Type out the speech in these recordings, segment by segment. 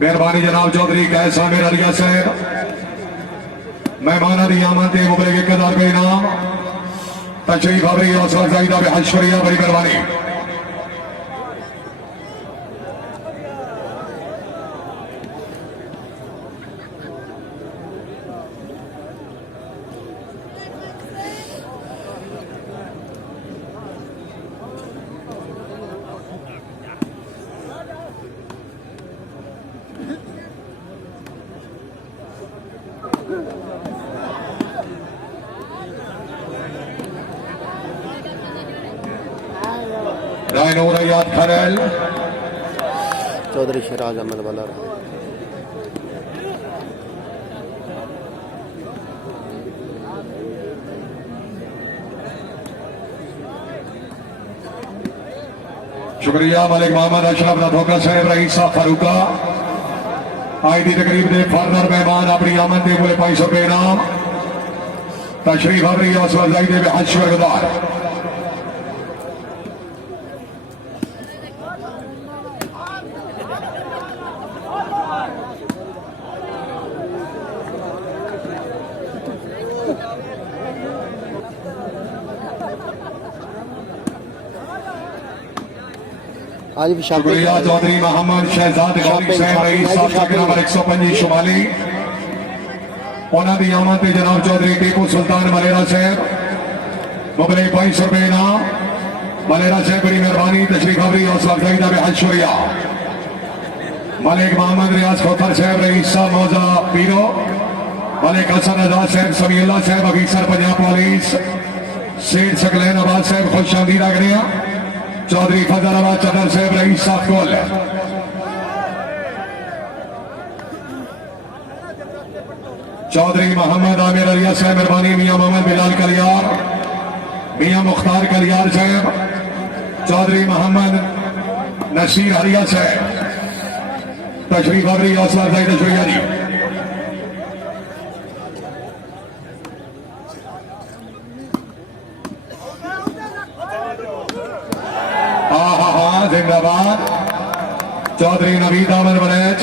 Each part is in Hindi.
मेहरबानी जनाब चौधरी कैस आमिर अलिया साहब मेहमान दी आमद मुबले के 1000 रुपए इनाम तशरीफ आवरी हौसला अफजाई दा बेहशरिया बड़ी मेहरबानी। याद खरल चौधरी शराज अहमद वाला शुक्रिया मलिक मोहम्मद अशरफ नथोका साहब रईस साहब फारूका आई दी तकरीब के फर्दर मेहमान अपनी आमद के बोले 500 रुपए इनाम तशरीफ आवरी हौसला अफजाई दे बेहशरिया आज भी शुक्रिया चौधरी मोहम्मद शहजाद गौरी साहब रईस साहब का नंबर 125 शुमाली उन्होंने आमद पे जनाब चौधरी टीपू सुल्तान मलेरा साहब मुबले 500 रुपए इनाम मलेरा साहब बड़ी मेहरबानी तशरीफ आवरी हौसला अफजाई दा बेहशरिया। मलिक मोहम्मद रियाज खोखर साहब रईस साहब मौजा पीरो मलिक हसन आजाद साहब समीउल्लाह साहब अफीसर पंजाब पुलिस सेठ सकलैन आबाद साहब खुश आमदीद आगरिया चौधरी फजलाबाद चदर साहब रईस साहब कोल चौधरी मोहम्मद आमिर अलिया साहब मेहरबानी मियां मोहम्मद बिलाल कलियार मियां मुख्तार कलियार साहब चौधरी मोहम्मद नसीर हरिया साहब तशरीफ आवरी हौसला अफजाई तशरीया जी। जिंदाबाद चौधरी नवीद अहमद बनेच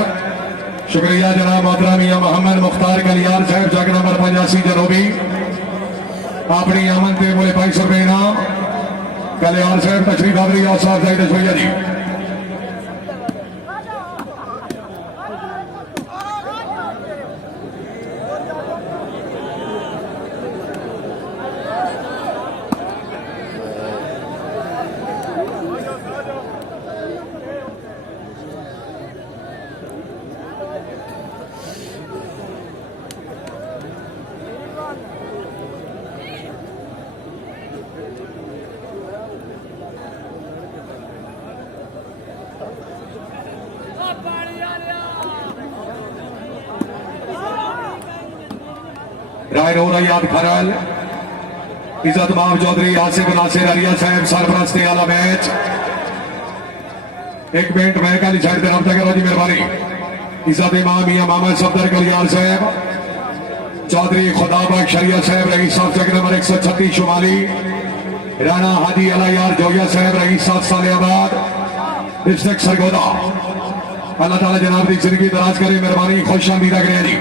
शुक्रिया जनाब मोहतरम मियां मोहम्मद मुख्तार कलियार साहब जग नंबर 85 जनूबी अपनी आमद के बोले 500 रुपए इनाम कलियार साहब तशरीफ आवरी हौसला अफजाई तशरीया जी। रायनोरा याद खरल इज्जत माम चौधरी आसिफ नासिर अलिया साहब सरपरस्ती वाला मैच 1 मिनट मैं कल साइड तरफ तक जी मेहरबानी इज्जत इमाम मियां मोहम्मद सफदर कलियार साहब चौधरी खुदाबक शरिया साहब रईस साहब जग नंबर 136 शुमाली राणा हाजी अलायार जोगिया साहब रईस साहब सालियाबाद डिस्ट्रिक्ट सरगोदा अल्लाह ताला जनाब की जिंदगी दराज करे मेहरबानी खुश आमदीद करे जी।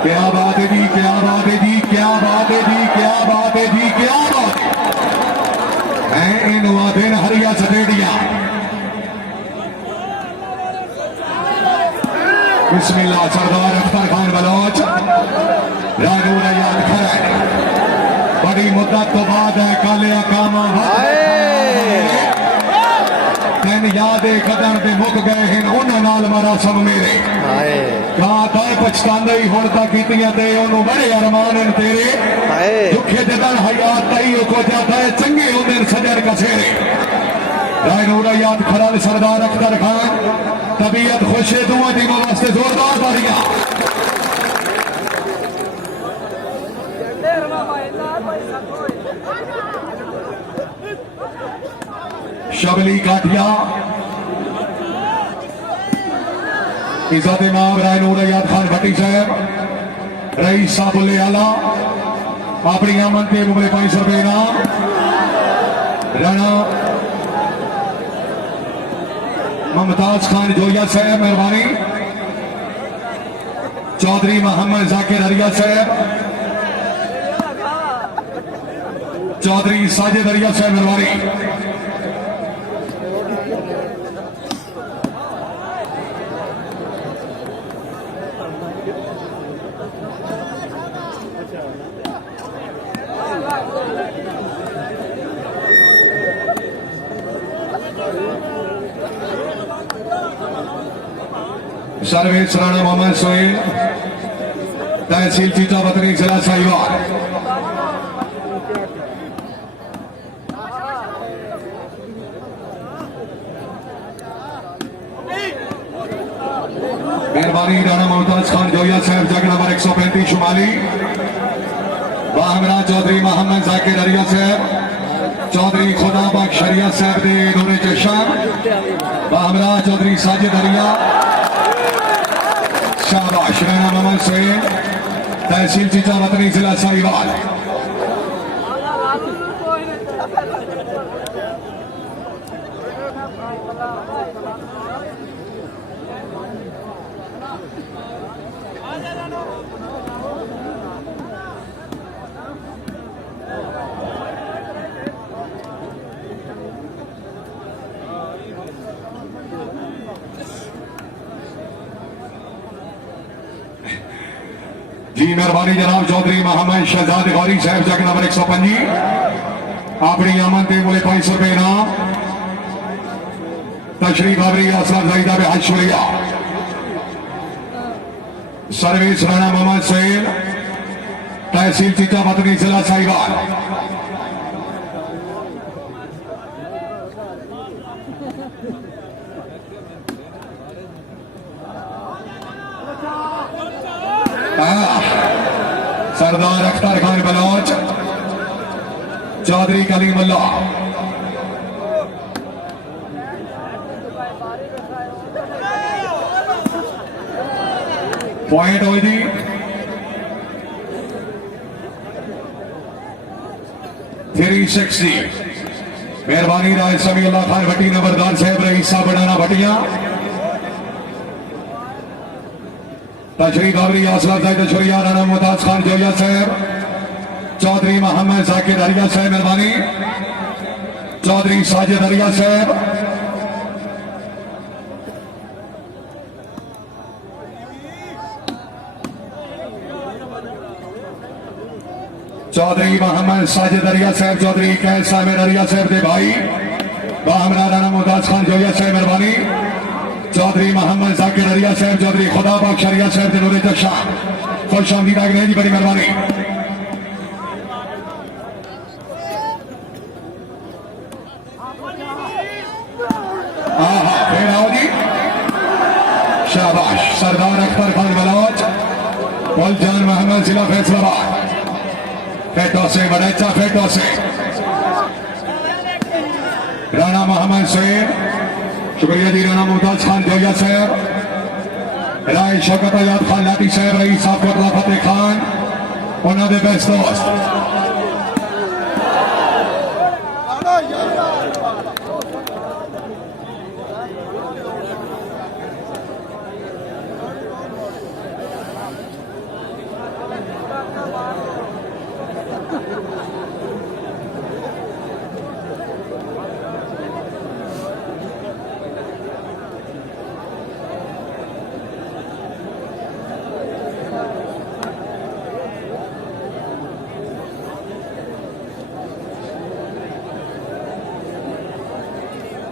क्या बात है जी, क्या बात है जी, क्या बात है जी, क्या बात है जी, क्या बात है इन वादिन हरिया सटेडिया। बिस्मिल्लाह सरदार अख्तर खान बलोच बड़ी मुद्दत तो बाद है कालिया कामा तेन याद कदम के मुक गए हैं उन्होंने नाल मारा सब मेरे गाता पछतांदा ही हुण तक कीतियां ते ओनू बड़े अरमान हैं तेरे दुखे जदन हयात तई को जाता है चंगे होंदे सजन कसेरे राय नूरा याद खराल सरदार अख्तर खान तबीयत खुशे दुआ दी वास्ते जोरदार तालियां शबली काठिया इज्जत इमाम राय नूर याद खान भट्टी साहब रईस साबुल्ले आला अपनी आमन के मुगले 500 रुपए इनाम राणा मुमताज खान जोया साहब मेहरबानी चौधरी मोहम्मद जाकिर हरिया साहब चौधरी साजिद हरिया साहब मेहरबानी सर्वेश राणा मोहम्मद सोहेल तहसील चीचा बतनी जिला साहिवाल मेहरबानी राणा मुमताज खान जोया साहब जग नंबर 135 शुमाली बाहमरा चौधरी मोहम्मद जाकिर हरिया साहब चौधरी खुदा बख्श हरिया साहब दे नूरे चश्म बाहमरा चौधरी साजिद हरिया शाबाश राणा मोहम्मद सोहेल तहसील चीचा वतनी जिला साहिवाल जी मेहरबानी जनाब चौधरी मोहम्मद शहजाद गौरी साहब जग नंबर 125 अपनी आमन के बोले 500 रुपए इनाम तशरीफ आवरी हौसला अफजाई का हज शुक्रिया सर्वेश राणा मोहम्मद सोहेल तहसील चीचा बतनी जिला साहिवाल सरदार अख्तर खान बलोच चौधरी कलीमुल्ला पॉइंट हो जी थ्री 360 मेहरबानी राय समी अल्लाह खान भट्टी नंबरदार साहब रईसा बढ़ाना भटिया तशरीफ आवरी हौसला अफजाई शुक्रिया राणा मुमताज खान जोया साहब चौधरी मोहम्मद जाकिर हरिया साहब मेहरबानी चौधरी साजिद हरिया साहब चौधरी मोहम्मद साजिद हरिया साहब चौधरी कैस सामिर हरिया साहब दे भाई बाहमरा राणा मुमताज खान जोया साहब मेहरबानी चौधरी मोहम्मद जाकिर हरिया साहब चौधरी खुदा बख्श हरिया साहब के नूरे चशा खुश आमदीद आगे जी बड़ी मेहरबानी फिर आओ जी शाबाश सरदार अख्तर खान बलोच पुलजान मोहम्मद जिला फैसलाबाद फेटो से बड़ेचा फेटो से राणा मोहम्मद सोहेल शुक्रिया जी राणा मुमताज खान जोया साहब राय शौकत आजाद खान लाठी साहब रईस साहब कोटला फतेह खान उन्होंने बेस्ट दोस्त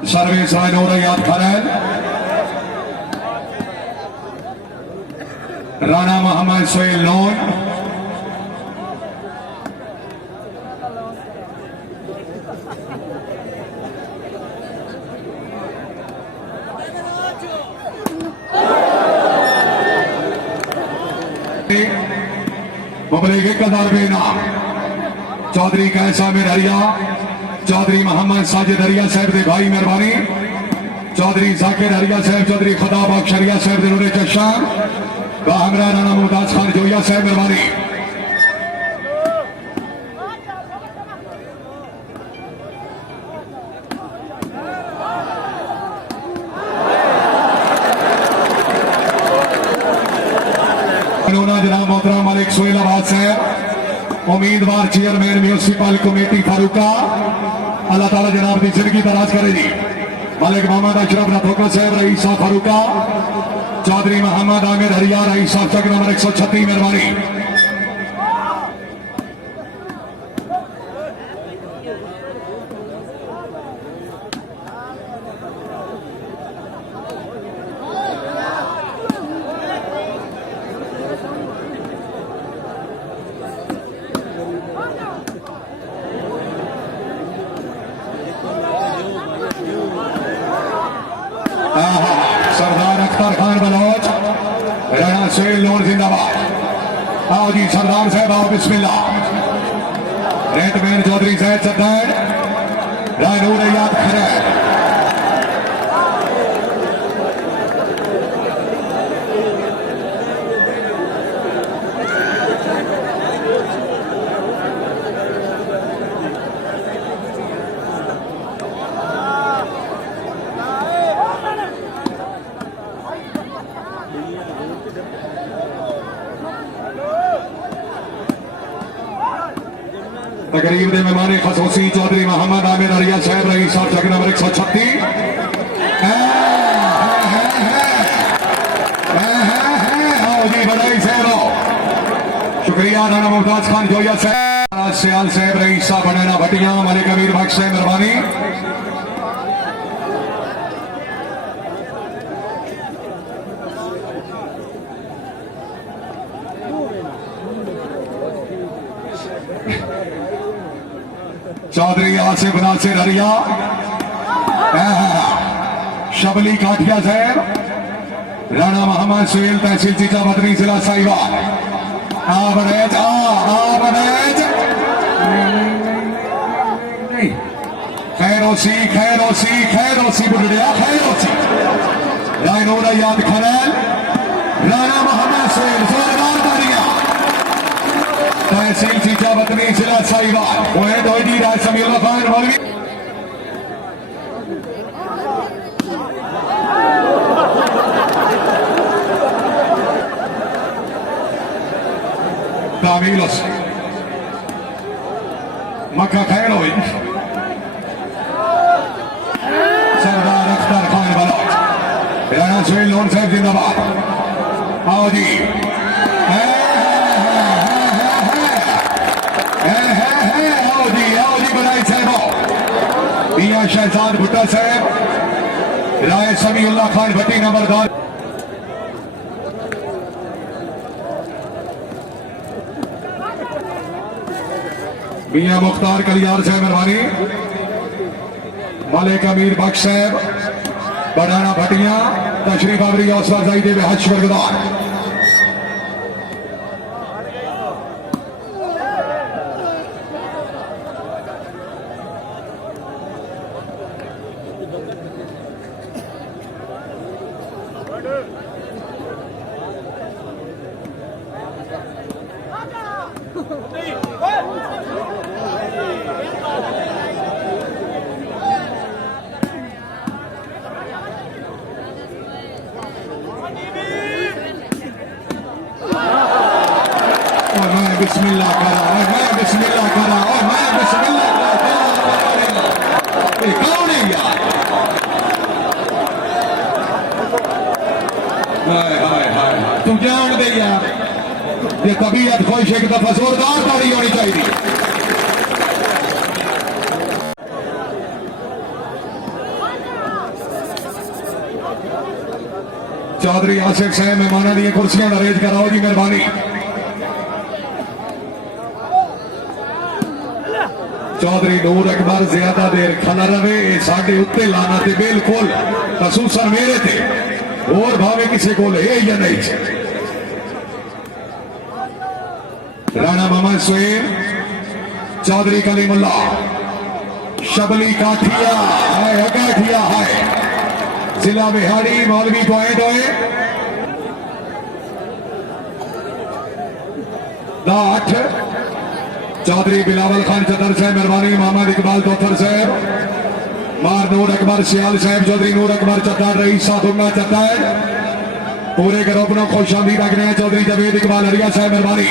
सर्विस नूर याद खरल राना मोहम्मद सोहेल नून मुबलिग 1000 रुपये इनाम चौधरी कैसा में हरिया चौधरी मोहम्मद साजिद हरिया साहब दे भाई मेहरबानी चौधरी जाकिर हरिया साहब चौधरी खुदा बख्श हरिया साहब दे नूरे चशान हमरा राना मुमताज खान जोया साहब मेहरबानी जनाब मोहतरम मलिक सोहेल आबाद साहब उम्मीदवार चेयरमैन म्यूनसिपल कमेटी फारूका अल्लाह ताला जनाब की जिंदगी दराज करे जी मलिक मोहम्मद अशरफ नथोका साहब रईसा फारूका चौधरी मोहम्मद आमिर हरिया रईसा चक नंबर 136 मेहरबानी सरदार अख्तर खान बलोच राणा सोहेल नूर जिंदाबाद आओ जी सरदार साहब आओ बिस्मिल्लाह रेटमैन चौधरी साहब सद्दार रानूर याद खरैर तकरीब के मेहमान खसूसी चौधरी मोहम्मद आमिर हरिया साहब रही साहब चक नंबर 136 आओ जी बधाई साहब शुक्रिया राना मुमताज खान जोया साहब सियाल साहब रही साहब बनाना भटिया मलिक अमीर बख्श साहब मेहरबानी चौधरी आसिफ नासिर हरिया शबली काठिया साहब राणा मोहम्मद सोहेल तहसील चीचा बदरी जिला साहिवाल खैरोसी खैरोसी खैरोसी बुढ़िया खैरोसी रायनूर याद खरल राणा मोहम्मद सोहेल जोरदार तालियां तहसील चीचा बदरी जिला साहिवाल वह दोडी राज समीउल्लाह खान मौलवी तामीलस मक्का खैर हुई सरदार अख्तर खान बलोच राणा सोहेल नून साहब जिंदाबाद आओ जी आओ जी बधाई साहब मियां शहजाद भुट्टा साहब राय समीउल्लाह खान भट्टी नंबरदार मियां मुख्तार कलियार साहब मेहरबानी मलिक अमीर बख्श साहब बढ़ाना भटिया तशरीफ आवरी हौसला अफजाई दे हज बरगदार बिस्मिल्लाह करा और मैं बिस्मिल्लाह करा और मैं बिस्मिल्लाह करा कौन है यार हाय हाय हाय तू जान दे यार ये तबीयत खुश एक दफा जोरदार ताली होनी चाहिए चौधरी आसिफ साहब मेहमाना दी कुर्सियां अरेंज कराओ जी मेहरबानी। चौधरी नूर अकबर ज्यादा देर खड़ा रहे साढ़े उत्ते लाना ते बिल्कुल खसूसन मेरे ते और भावे किसी को या नहीं। राणा मोहम्मद सुहेल चौधरी कलीमुल्ला शबली काठिया है काठिया है जिला बिहाड़ी मौलवी पॉइंट होए 8 चौधरी बिलावल खान चतर साहब मेहरबानी मोहम्मद इकबाल दोथर साहब मार नूर अकबर सियाल साहब चौधरी नूर अकबर चतर रईस साधुना चतर पूरे ग्रुप को खुश आमदीद रख रहे हैं चौधरी जवेद इकबाल हरिया साहब मेहरबानी।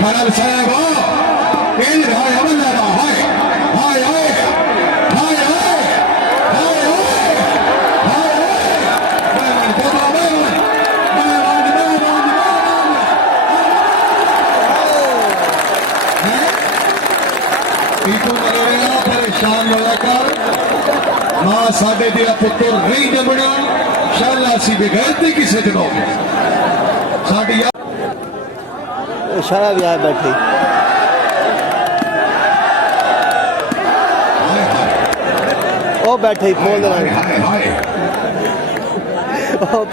खरल साहब इन हाय अमल लगा हाय हाय हाय हाय हाय हाय परेशान होया कर मां साडे तेरा पुत्र नहीं जमना शाला सी बेगैरती किसे जनो साडी शाया भी आए बैठे ओ बैठे पोल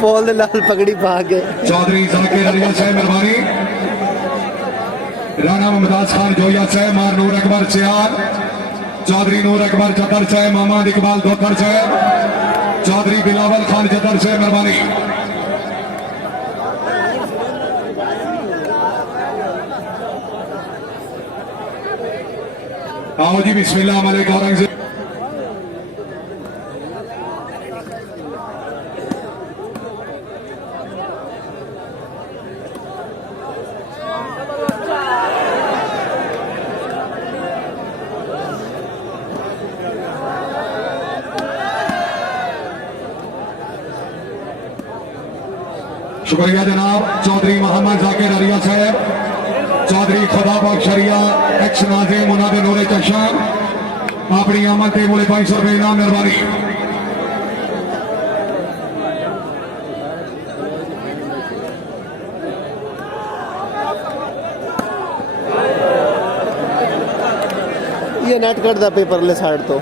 पोल लाल पगड़ी पा के चौधरी जाकिर अरिया साहब मेहरबानी राणा मुमताज खान जोया साहब मार नूर अकबर सियार चौधरी नूर अकबर चतर साहब मोहम्मद इकबाल दोथर साहब चौधरी बिलावल खान चतर साहब मेहरबानी। आओ जी बिस्मिल्लाह मलिक औरंगजेब शुक्रिया जनाब चौधरी मोहम्मद जाकिर अरिया साहब चौधरी खुदा बख्शरिया एक्स नाजिम उन्होंने नूरे चशान अपनी आमद के मूल्य 500 रुपए इनाम मेहरबानी। ये नेट कर दा पेपर ले साइड तो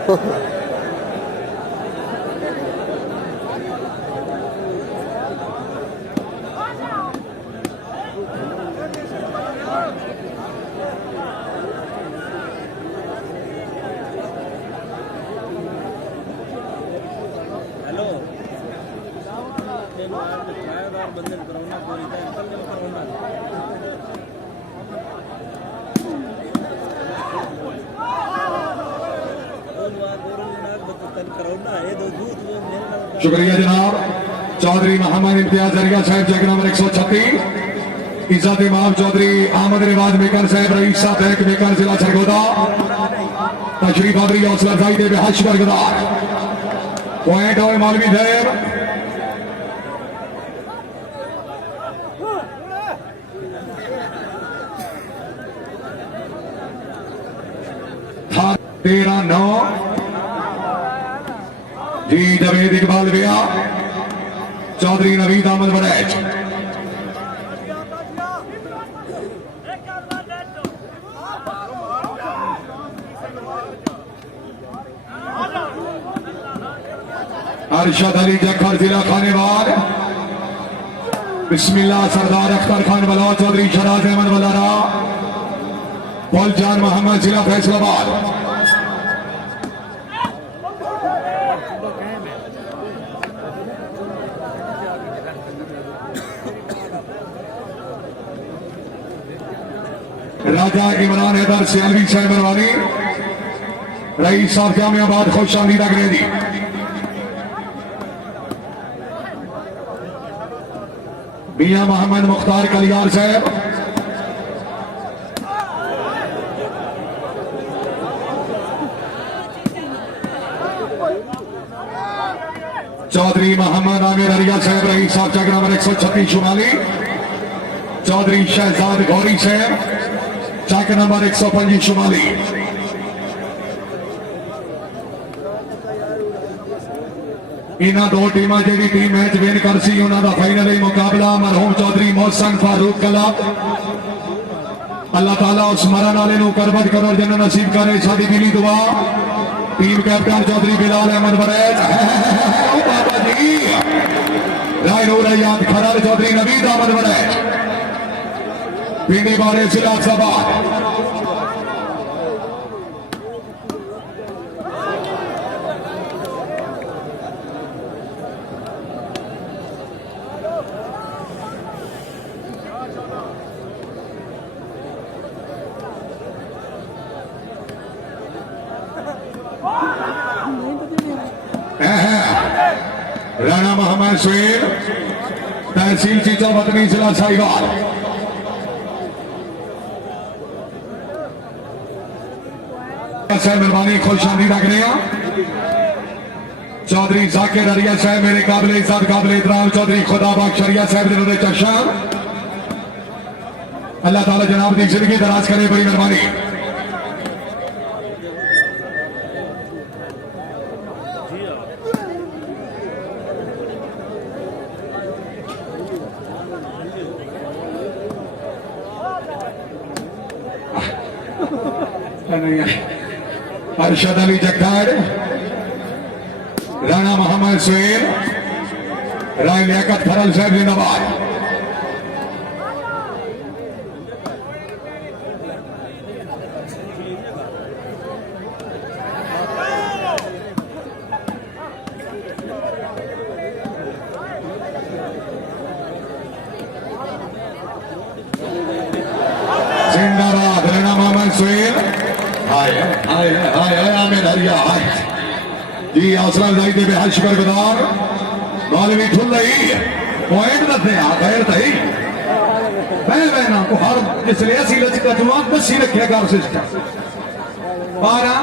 शुक्रिया जनाब चौधरी मोहम्मद इम्तियाज अरिया साहब जग नंबर 136 इज्जत इमाम चौधरी अहमद रिवाज मेकर साहब रईस साहब बैंक मेकर जिला सरगोदा तशरीफ आवरी हौसला अफजाई दे बेहश बरकरार पॉइंट और मौलवी देव था 13-9 जी जवेद इकबाल भैया चौधरी नवीद अहमद बड़ैच अरशद अली जखर जिला खानेवार बिस्मिल्लाह सरदार अख्तर खान बला चौधरी शराज अहमद बलारा फौजजान मोहम्मद जिला फैसलाबाद राजा इमरान हैदर सियालवी साहब मेहरबानी रईस साहब जामियाबाद खुश आमदीद अंग्रेजी मियां मोहम्मद मुख्तार कलियार साहब चौधरी मोहम्मद आमिर अरिया साहब रही साहब चक नंबर 136 शुमाली। चौधरी शहजाद गौरी साहब चक नंबर 125 शुमाली। इन्होंने दो टीमां जी टीम मैच विन कर सी उन्होंने फाइनली मुकाबला मरहूम चौधरी मोहसन फारूक कलब। अल्लाह ताला उस मरण वाले करबत करो जिन्हें नसीब करे साडी दिली दुआ। टीम कैप्टन चौधरी बिलाल अहमद वरैज बाबा जी राय नूर याद खराल चौधरी नवीद अहमद वरैज पिंडी बारे जिला सभा। राणा मोहम्मद सुहेल तहसील चीचा वतनी जिला साहिवाल। मेहरबानी खुशामदी रख रहे हैं चौधरी जाकिर अरिया साहब मेरे काबिल इज्जत काबिल एहतराम चौधरी खुदा बख्श अरिया साहब जिन्होंने चशान। अल्लाह ताला जनाब की जिंदगी दराज करे बड़ी मेहरबानी। अरशद अली जक्कार राणा मोहम्मद सुहेल राय लियाकत खरल साहब जिंदाबाद। जिंदाबाद राणा मोहम्मद सुहेल। हाय हाय हाय हाय आमिर हरिया हाय जी हौसला अफजाई दे बेहद शुक्रगुजार। मौलवी ठुल रही पॉइंट दसे आ खैर तही मैं ना को हर जिसले असि लचका जवान दसी रखे कर सिस्टम 12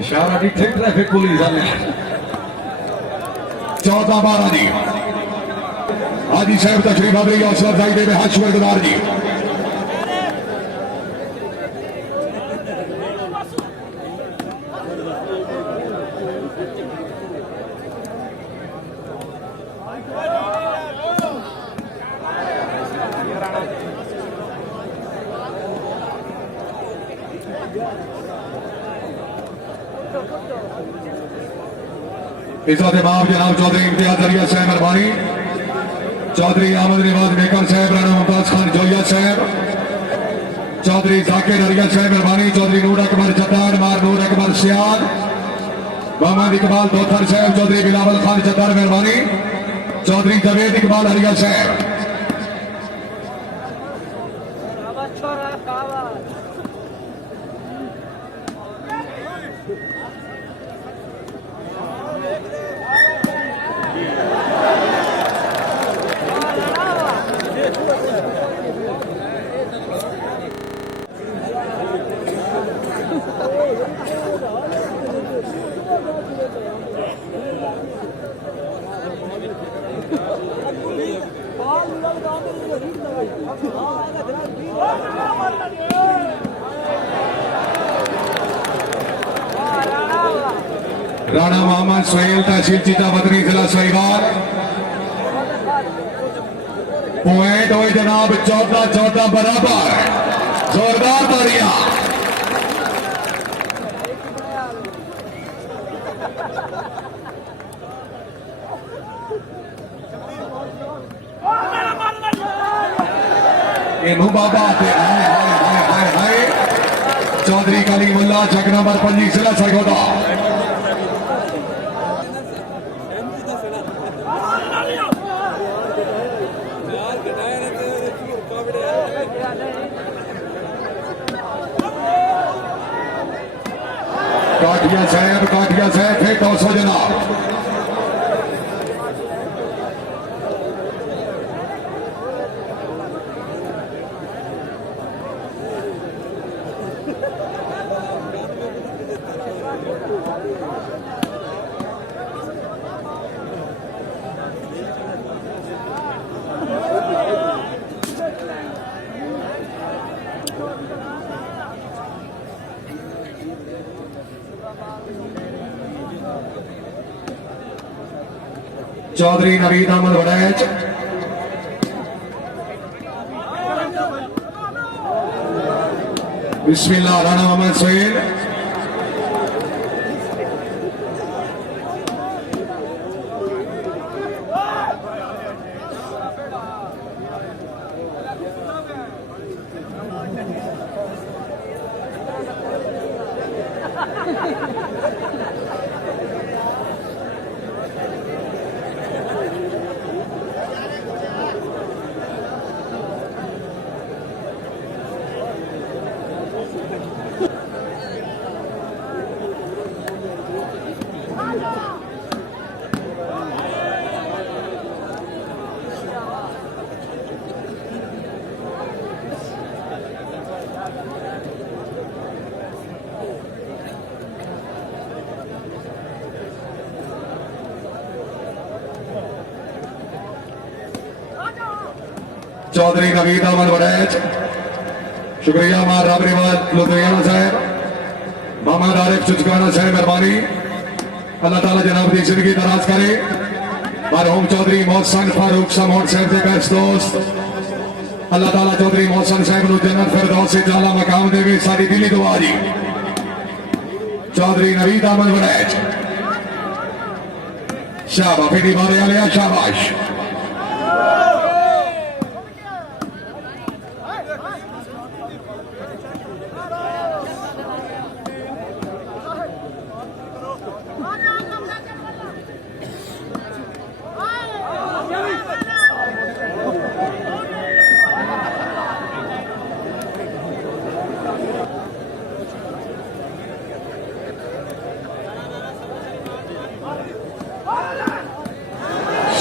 इशारा दी ठीक ट्रैफिक पुलिस वाले 14-12 जी हाजी साहब तशरीफ आ रही हौसला अफजाई दे बेहद शुक्रगुजार जी। इज्जत बाप जनाब चौधरी इम्तियाज अरिया साहब मेहरबानी। चौधरी अहमद नवाज मेकर साहब राणा मुमताज खान जोया साहब चौधरी जाकिर अरिया साहब मेहरबानी। चौधरी नूर अकबर जद्दार मार नूर अकबर सियाद मोहम्मद इकबाल दोथर साहब चौधरी बिलावल खान जद्दार मेहरबानी। चौधरी जवेद इकबाल अरिया साहब राणा मोहम्मद सुहेल तहसील चीता बदरी जिला साहिवाल। पॉइंट हो जनाब 14-14 बराबर जोरदार तालियां। बाबा चौधरी कलीमुल्ला चक नंबर 25 जिला सरगोदा। काठिया साहब फिर 200 जनाब। चौधरी नवीद अहमद वड़ैच, बिस्मिल्लाह राणा मोहम्मद सोहेल, चौधरी नवीद अहमद वड़ैच, शुक्रिया मार राबरीवाद लुधियाना साहब, मोहम्मद आरिफ चुचकाना साहब मेहरबानी, अल्लाह ताला जनाब की जिंदगी दराज करे। मरहूम चौधरी मोहसन फारूक समोट साहब के बेस्ट दोस्त, अल्लाह ताला चौधरी मोहसन साहब को जन्नत फिरदौस से आला मकाम देवे, सारी दिली दुआ जी। चौधरी नवीद अहमद वड़ैच, शाबाश पीटी मारे आलिया, शाबाश।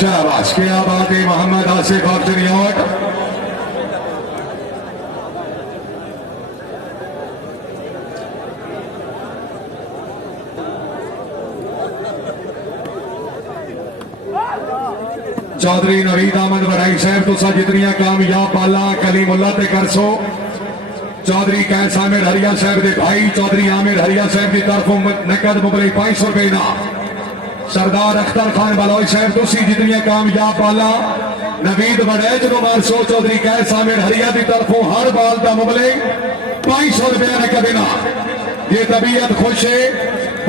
शाबाश, क्या बात है मोहम्मद आसिफ ऑर्चनियोट, चौधरी नवीद अहमद वड़ैच साहब तुसा जितनियां कामयाब बाला कलीमुल्लाह ते कर सो। चौधरी कैस आमिर हरिया साहब के भाई चौधरी आमिर हरिया साहब की तरफों नकद मुबले 500 रुपए ना। सरदार अख्तर खान बलौई साहब तुसी जितनियां कामयाब बाला नवीद वड़ैच नो मार सो। चौधरी कैस आमिर हरिया की तरफों हर बाल का मुबले 500 रुपया नकद ना। ये तबीयत खुश है,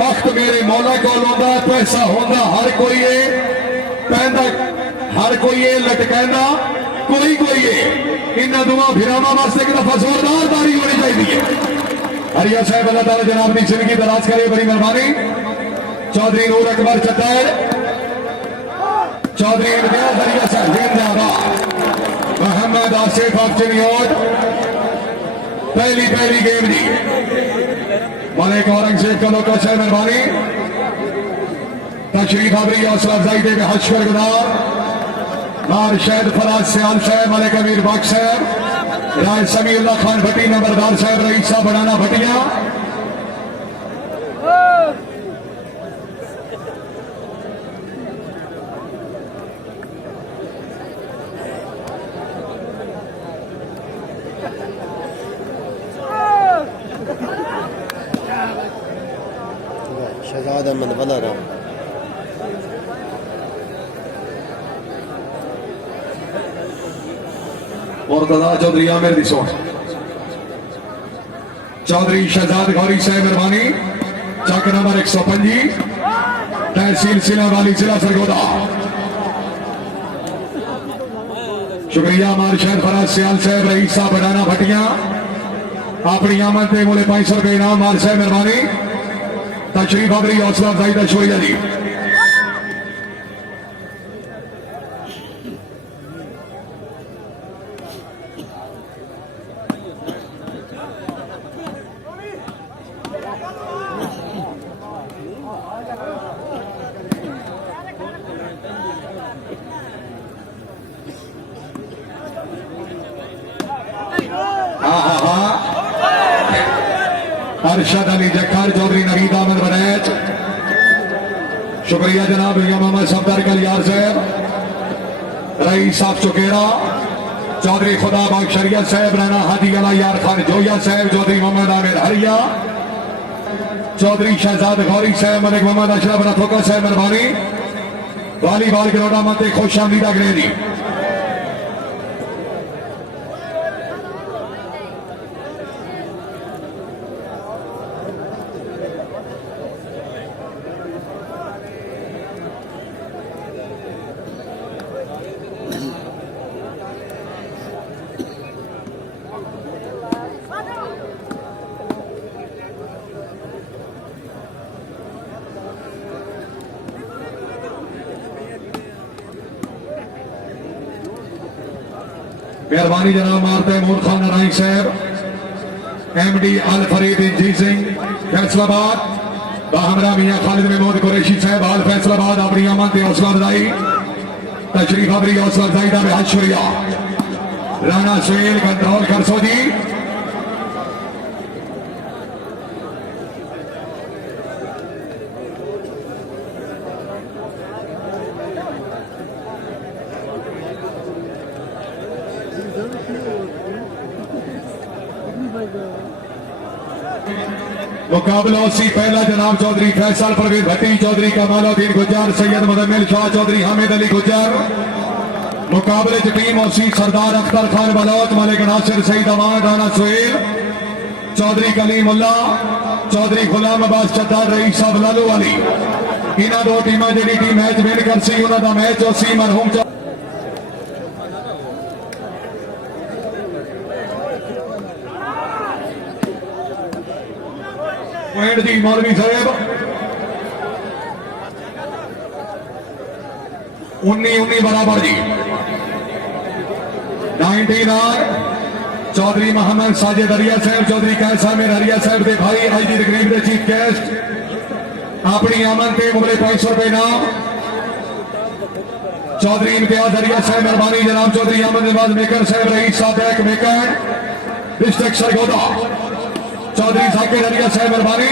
वक्त मेरे मौला को लोंदा, पैसा होंदा हर कोई है, पैंदा हर कोई है, लटकैंदा कोई कोई है। इन दुआ फिरावा वास्ते एक दफा जोरदार तारी होनी चाहिए। हरिया साहब अल्लाह ताला जनाब की जिंदगी दराज करे, बड़ी मेहरबानी। चौधरी नूर अकबर चट्टार, चौधरी इम्तियाज हरिया साहब जिंदाबाद। मोहम्मद आसिफ ऑर्चनियोट, पहली गेम जी। मलिक औरंगजेब का लोका साहब मेहरबानी। तशरीफ आवरी हौसला अफजाई दे हशर गुदार मार शहद फराज सियाल साहब, मलिक अमीर बख्श साहब, राज समीउल्लाह खान भट्टी नंबरदार साहब, रईस साहब बनाना भटिया। शहजाद अहमद बना रहा। मुर्तजा चौधरी आमिर दी सोच, चौधरी शहजाद गौरी साहब मेहरबानी। चक नंबर 125 तहसील सिला वाली जिला सरगोदा। शुक्रिया मार शहद फराज सियाल साहब, रईस साहब बनाना भटिया। अपनी आमद के मूल्य 500 रुपए इनाम मार साहब मेहरबानी। तशरीफ आवरी हौसला अफजाई का शुक्रिया जी। अरशद अली जक्कर, चौधरी नवीद अहमद वड़ैच। शुक्रिया जनाब मोहम्मद सफदर कलियार साहब, रईस साहब चुकेरा, चौधरी खुदा बाग शरिया साहब, राना हादी अला यार खान जोया साहब, चौधरी मोहम्मद आमिर हरिया, चौधरी शहजाद गौरी साहब, मलिक मोहम्मद अशरफ रफोका साहब मेहरबानी। वालीबॉल ग्राउंड मत खुश आमदीद आखने जी मेहरबानी जनाब मारते मूर खान नारायण साहब एमडी अल फरीद इंजी सिंह फैसलाबाद बाहमरा मियां खालिद महमूद कुरैशी साहब आल फैसलाबाद अपनी अमन ते हौसला अफजाई तशरीफ आवरी हौसला अफजाई का बेहद शुक्रिया राणा सुहेल कंट्रोल कर सो जी मुकाबला उसी पहला जनाब चौधरी फैसल परवेज भट्टी चौधरी कमालुद्दीन गुज्जर सैयद मुदम्मिल शाह चौधरी हामिद अली गुज्जर मुकाबले की टीम उसी सरदार अख्तर खान बलौत मलिक नासिर सईद अमान राणा सुहेल चौधरी कलीमुल्ला चौधरी गुलाम अब्बास चद्दार रईस साहब लालू वाली इन्होंने दो टीम जी टीम मैच विन कर सी उन्होंने मैच उसी मरहूम पॉइंट जी मौलवी साहब 19-19 बराबर जी 99 चौधरी मोहम्मद साजिद हरिया साहब चौधरी कैसा में हरिया साहब के भाई आज की तकरीब के चीफ गेस्ट अपनी आमन के मुबले 500 रुपए नाम चौधरी इम्तियाज हरिया साहब मेहरबानी जनाब चौधरी अहमद नवाज मेकर साहब रईस साहब मेकर डिस्ट्रिक्ट सरगोदा चौधरी जाकिर हरिया साहब मेहरबानी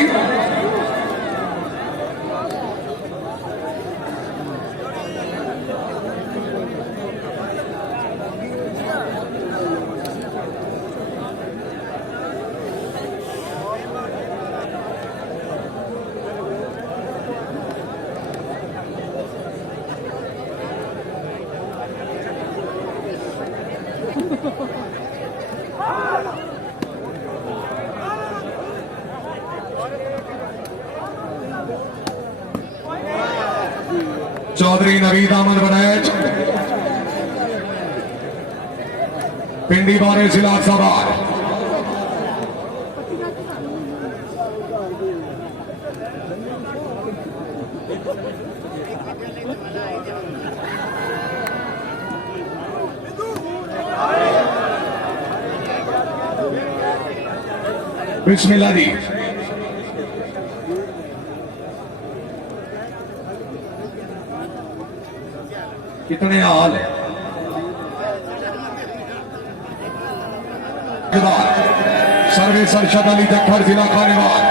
चौधरी नवीद अहमद बनैज पिंडी बारे जिला सवार बिस्मिल्लाह जी कितने हाल है सर्विस अरशद अली जखर जिला खानेवाल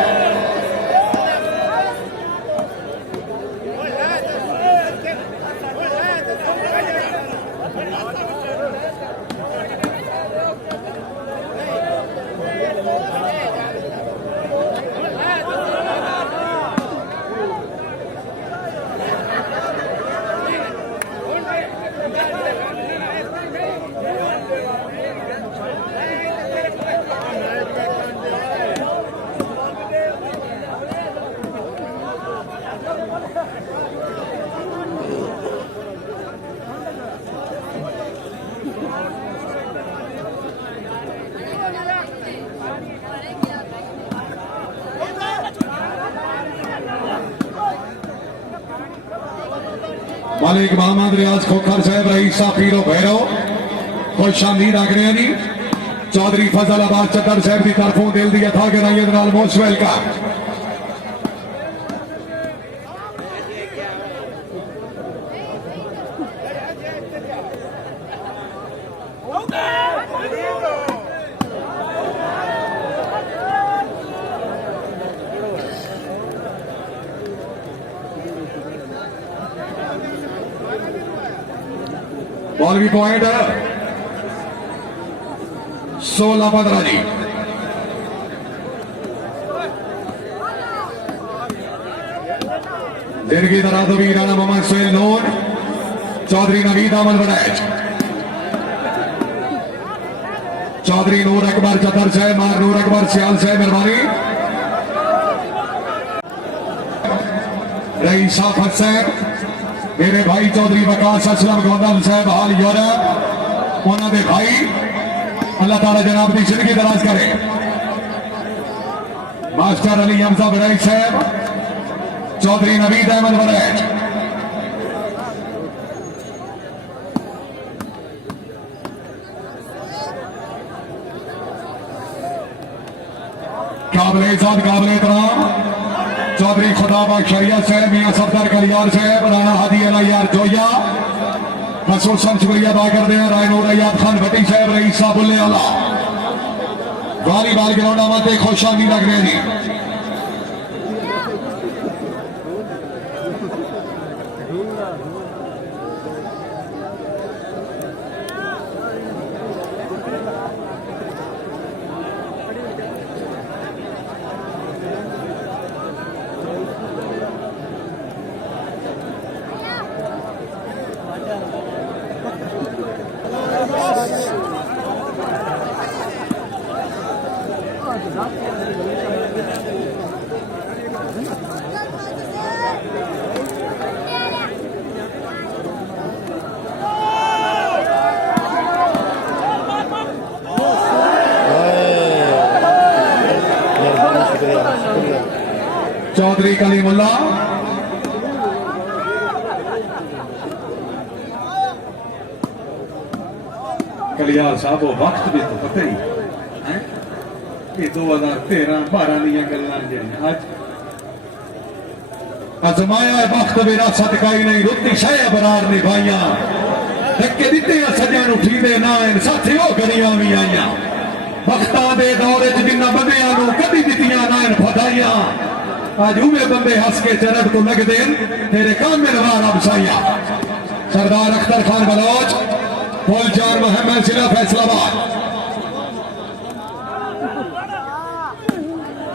मालिक मोहम्मद रियाज खोखर साहब रईसा पीरो भैरव खुश आमदीद आखने हैं जी चौधरी फजल आबाद चक्कर साहब की तरफों दिल दी था कि नायद नाल मोस्ट वेलकम बॉल भी पॉइंट है 16-15 जी दिन की तरह तो भी राणा मोहम्मद सुहेल नून चौधरी नवीद अहमद वड़ैच, चौधरी नूर अकबर चतर साहब, मार नूर अकबर सियाल साहब मेहरबानी, रईस आफत साहब, मेरे भाई चौधरी वकास असलम गौदम साहब हाल यूरोप, उन्होंने भाई अल्लाह ताला जनाब की जिंदगी दराज करे। मास्टर अली हमजा बड़ाई साहब, चौधरी नवीद अहमद वड़ैच, काबिल इज्जत काबिल एहतराम चौधरी खुदाबा शरिया साहब, मियां सफदर कलियार साहब, राणा हादी अला यार जोया, खसूसन शुक्रिया अदा करते हैं रायनूर अयाब खान भट्टी साहब, रईस साहब बुल्ले आला वालीबाल ग्राउंड आवाते खुशामी लग रहे हैं। चौधरी कलीमुल्ला, कलियार साहब वो वक्त भी तो पता ही है, ये 2013-12 दियां गल्लां जिहड़ियां अज अजमाया वक्त विरासत काई नहीं, रुत्ती शह बरार निभाइयां, धक्के दिते सज्जन उठींदे ना साथी हो गलियां भी आईयां, वक्तां दे दौर च जिन्ना बंदियां नूं कदी दित्तियां ना फदाइयां, आज उमे बंदे हस के चरण को लगदे तेरे काम में नवार अबसाइया। सरदार अख्तर खान बलोच, फौजदार मोहम्मद जिला फैसलाबाद,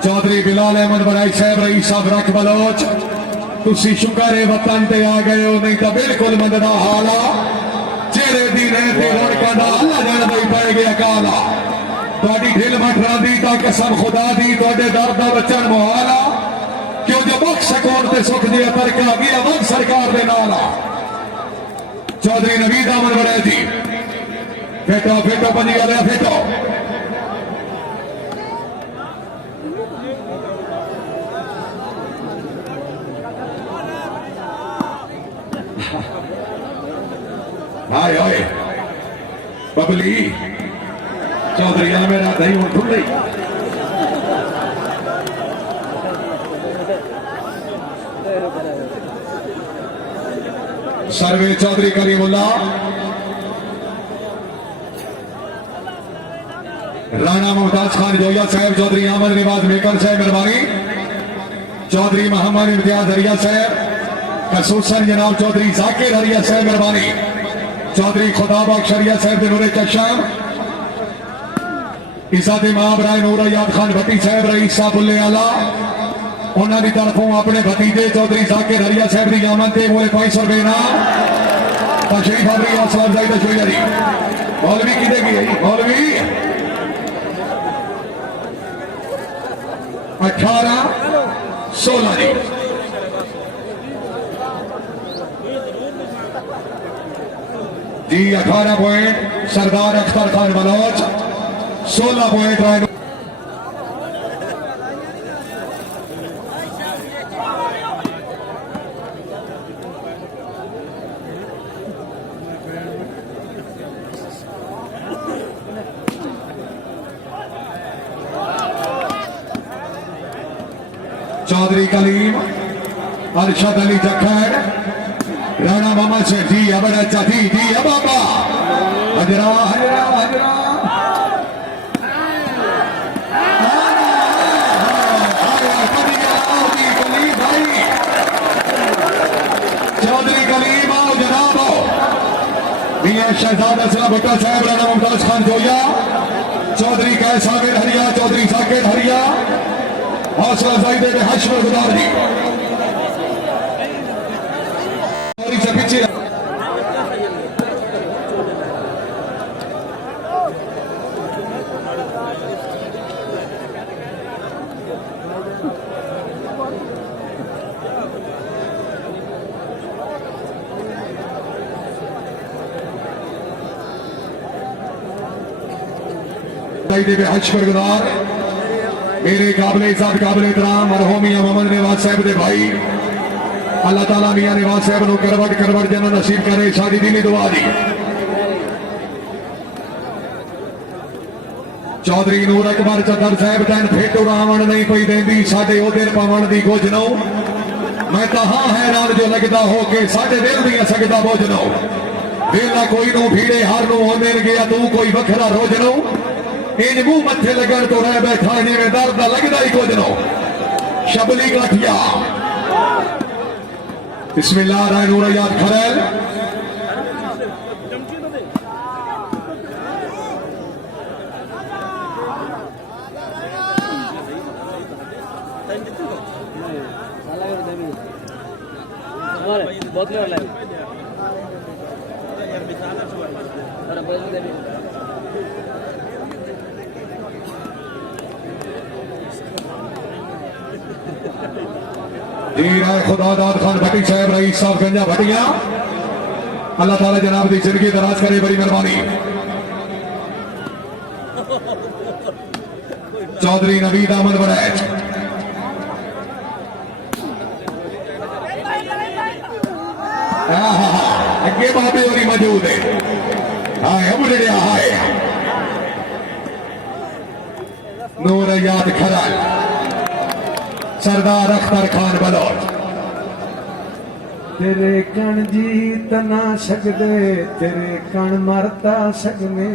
चौधरी बिलाल अहमद बड़ाई साहब, रईस साहब रख बलोच, तुसी शुक्र है वतन ते आ गए हो, नहीं तो बिल्कुल मंददा हाला, चेहरे दी रहते रौनकां दा अल्लाह जानदा ही पै गया काला, तुहाडी ढिल मठरां दी तां कसम खुदा दी, तुहाडे दर दा बचन मुहाला, क्यों जो बख्श सकून ते सुख दिया तरका गया वक्त सरकार दे नाला। चौधरी नवीद अहमद वड़ैच जी, फेटो फेटो पंजी वाले फेटो, हाय हाय बबली चौधरी मेरा दही उठ रही सर्वे चौधरी करीमुल्ला, राणा मुमताज खान जोया साहब, चौधरी अहमद निवाज मेकर साहब मेहरबानी, चौधरी मोहम्मद इम्तियाज हरिया साहब, खसूसन जनाब चौधरी जाकिर हरिया साहब मेहरबानी, चौधरी खुदाबा शरिया साहब नूरे चशाम, इज्जत इमाम राय नूर अयाब खान भट्टी साहब, रईस साहब बुल्ले आला, उन्होंने तरफों अपने भतीजे चौधरी जाकिर हरिया साहब की आमद से मोए 500 रुपए ना तशरीफ आबरी हौसला अफजाई का शुक्रिया जी। मौलवी की देगी मौलवी 18-16 जी 18 पॉइंट सरदार अख्तर खान बलोच, 16 पॉइंट राय चौधरी कलीम, अरशद अली जखड़, राणा मोहम्मद शेख जी, अबर अच्छा जी जी बाबा हजरा हजरा हजरा चौधरी कलीम आओ जनाब आओ, मियां शहजाद असलम भुट्टो साहब, राणा मुमताज खान जोया, चौधरी कैस साकिर हरिया, चौधरी साकिर हरिया, हौसला अफजाई दे हश्र गुदार जी से पीछे अफजाई दे बेहद शुक्रगुजार मेरे काबिल इज्जत काबिल एहतराम मरहूम मियां मोहम्मद नवाज साहब दे भाई अल्लाह ताला मियां नवाज साहब नु करवट करवट जन्नत नसीब करे साडी दिली दुआ दी चौधरी नूर अकबर चतर साहब तैन फिट उड़ावण नहीं पई देंदी साडे ओदे पवन दी गोजनो मैं कहा हैरान जो लगदा हो के साडे दिल दी सकदा बोझनो वेला कोई नु भीड़े हार नु होंदे गया तू कोई वखरा रोजनो इंज मुंह मथे लगन तो रह बैठा जिवें दर्द लगदा ही गोजनो शबली गाठिया बिस्मिल्लाह राय नूर याद खरल बहुत नहीं वाला जी राय खुदादाद खान भट्टी साहब रईस साहब गंजा भटिया अल्लाह ताला जनाब की जिंदगी दराज करे बड़ी मेहरबानी चौधरी नवीद अहमद वड़ैच अगे बाबे होरी मौजूद है हाय बुढ़िया हाय नूर याद खरल सरदार अख्तर खान बलोच तेरे कण जीत ना सकदे तेरे कण मरता सकने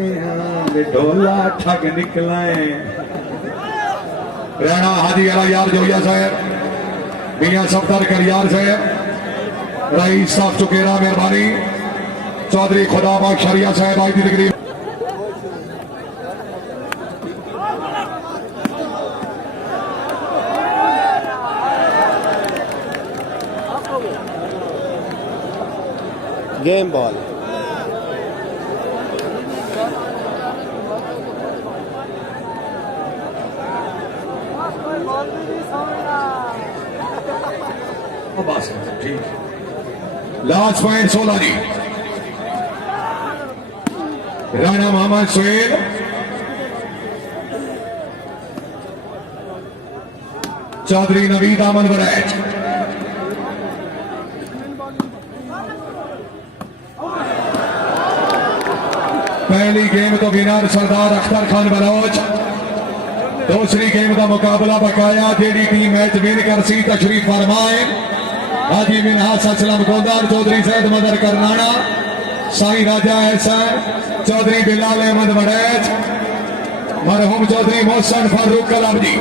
वे ढोला ठग निकलाए राणा हाजी अला यार जोया साहब मियां सफदर करियार साहब रईस साहब चुकेरा मेहरबानी चौधरी खुदाबाग शरिया साहब आज की तकरीब गेम बॉल बस ठीक लास्ट पॉइंट 16 जी राणा मोहम्मद सुहेल चौधरी नवीद अहमद वड़ैच पहली गेम तो विनर सरदार अख्तर खान बलोच दूसरी गेम का मुकाबला बकाया जेडी टीम मैच विन कर सी तशरीफ फरमाए हाजी मिनहास असलम गोदार चौधरी सैयद मदर करनाना साई राजा एहसन चौधरी बिलाल अहमद वड़ैच मरहूम चौधरी मोहसन फारूक कलाम जी